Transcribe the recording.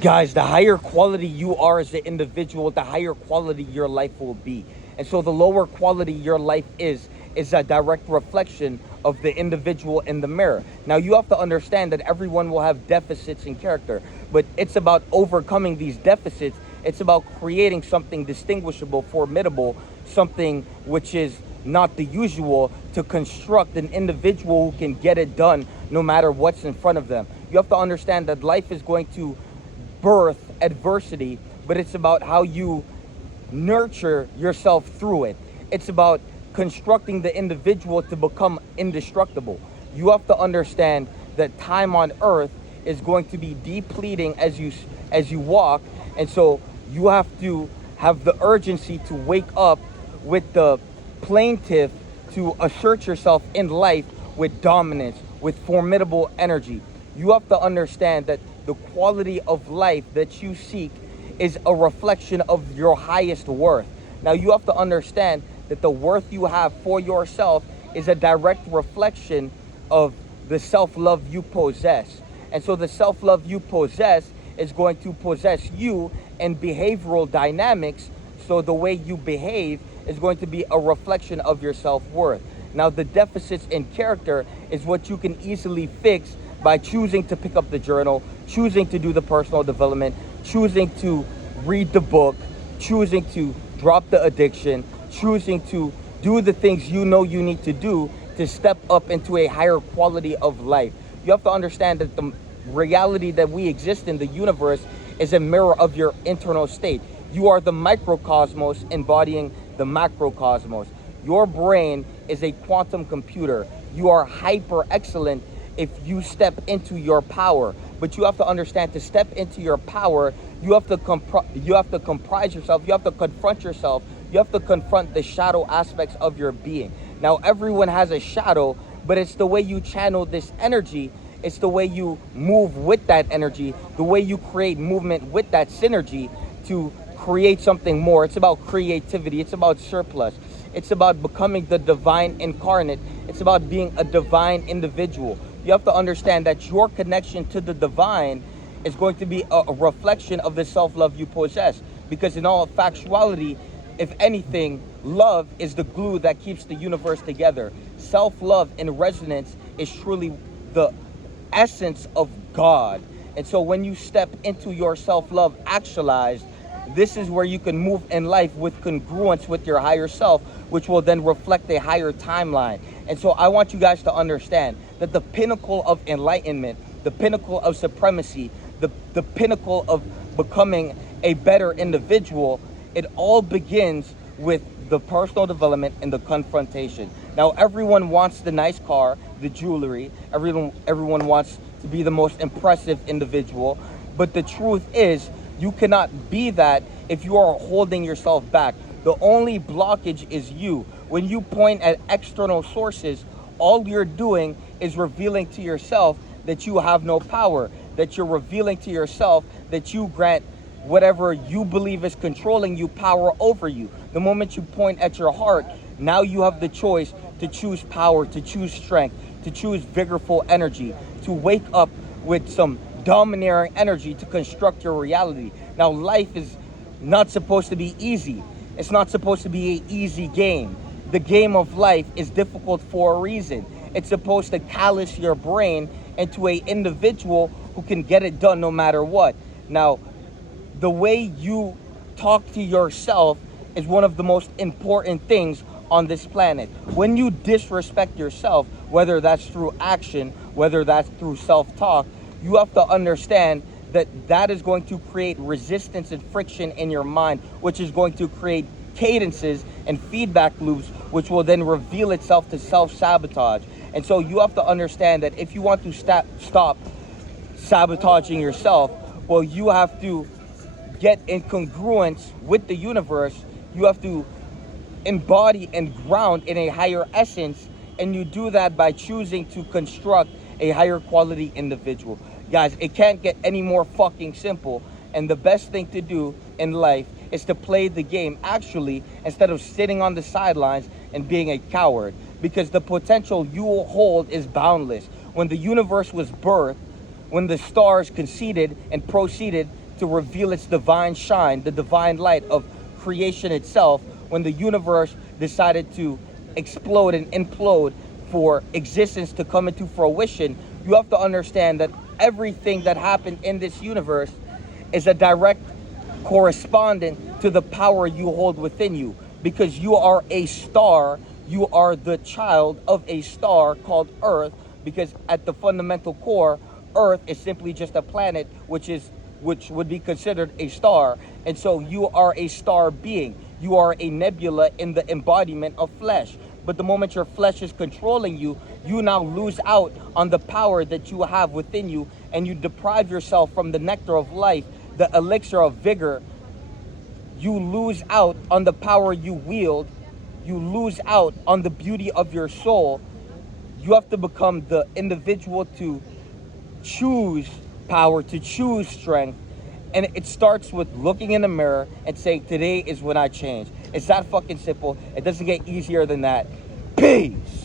Guys, the higher quality you are as an individual, the higher quality your life will be. And so the lower quality your life is a direct reflection of the individual in the mirror. Now, you have to understand that everyone will have deficits in character, but it's about overcoming these deficits. It's about creating something distinguishable, formidable, something which is not the usual, to construct an individual who can get it done no matter what's in front of them. You have to understand that life is going to birth adversity, but it's about how you nurture yourself through it. It's about constructing the individual to become indestructible. You have to understand that time on earth is going to be depleting as you walk, and so you have to have the urgency to wake up with the plaintiff to assert yourself in life with dominance, with formidable energy. You have to understand that the quality of life that you seek is a reflection of your highest worth. Now, you have to understand that the worth you have for yourself is a direct reflection of the self-love you possess. And so the self-love you possess is going to possess you in behavioral dynamics. So the way you behave is going to be a reflection of your self-worth. Now, the deficits in character is what you can easily fix by choosing to pick up the journal, choosing to do the personal development, choosing to read the book, choosing to drop the addiction, choosing to do the things you know you need to do to step up into a higher quality of life. You have to understand that the reality that we exist in, the universe, is a mirror of your internal state. You are the microcosmos embodying the macrocosmos. Your brain is a quantum computer. You are hyper excellent if you step into your power. But you have to understand, to step into your power, you have to comprise yourself, you have to confront yourself, you have to confront the shadow aspects of your being. Now, everyone has a shadow, but it's the way you channel this energy, it's the way you move with that energy, the way you create movement with that synergy to create something more. It's about creativity, it's about surplus, it's about becoming the divine incarnate, it's about being a divine individual. You have to understand that your connection to the divine is going to be a reflection of the self-love you possess. Because in all factuality, if anything, love is the glue that keeps the universe together. Self-love in resonance is truly the essence of God. And so when you step into your self-love actualized, this is where you can move in life with congruence with your higher self, which will then reflect a higher timeline. And so I want you guys to understand that the pinnacle of enlightenment, the pinnacle of supremacy, the pinnacle of becoming a better individual, it all begins with the personal development and the confrontation. Now, everyone wants the nice car, the jewelry, everyone wants to be the most impressive individual, but the truth is, you cannot be that if you are holding yourself back. The only blockage is you. When you point at external sources, all you're doing is revealing to yourself that you have no power, that you're revealing to yourself that you grant whatever you believe is controlling you power over you. The moment you point at your heart, now you have the choice to choose power, to choose strength, to choose vigorful energy, to wake up with some domineering energy to construct your reality. Now, life is not supposed to be easy. It's not supposed to be an easy game. The game of life is difficult for a reason. It's supposed to callous your brain into an individual who can get it done no matter what. Now, the way you talk to yourself is one of the most important things on this planet. When you disrespect yourself, whether that's through action, whether that's through self-talk, you have to understand that that is going to create resistance and friction in your mind, which is going to create cadences and feedback loops, which will then reveal itself to self-sabotage. And so you have to understand that if you want to stop sabotaging yourself, well, you have to get in congruence with the universe. You have to embody and ground in a higher essence, and you do that by choosing to construct a higher quality individual. Guys, it can't get any more fucking simple, and the best thing to do in life is to play the game actually, instead of sitting on the sidelines and being a coward, because the potential you will hold is boundless. when the universe was birthed, when the stars conceded and proceeded to reveal its divine shine, the divine light of creation itself, when the universe decided to explode and implode for existence to come into fruition, you have to understand that everything that happened in this universe is a direct correspondent to the power you hold within you, because you are a star. You are the child of a star called Earth, because at the fundamental core, Earth is simply just a planet, which would be considered a star. And so you are a star being. You are a nebula in the embodiment of flesh. But the moment your flesh is controlling you, you now lose out on the power that you have within you, and you deprive yourself from the nectar of life, the elixir of vigor. You lose out on the power you wield. You lose out on the beauty of your soul. You have to become the individual to choose power, to choose strength. And it starts with looking in the mirror and saying, today is when I change. It's that fucking simple. It doesn't get easier than that. Peace.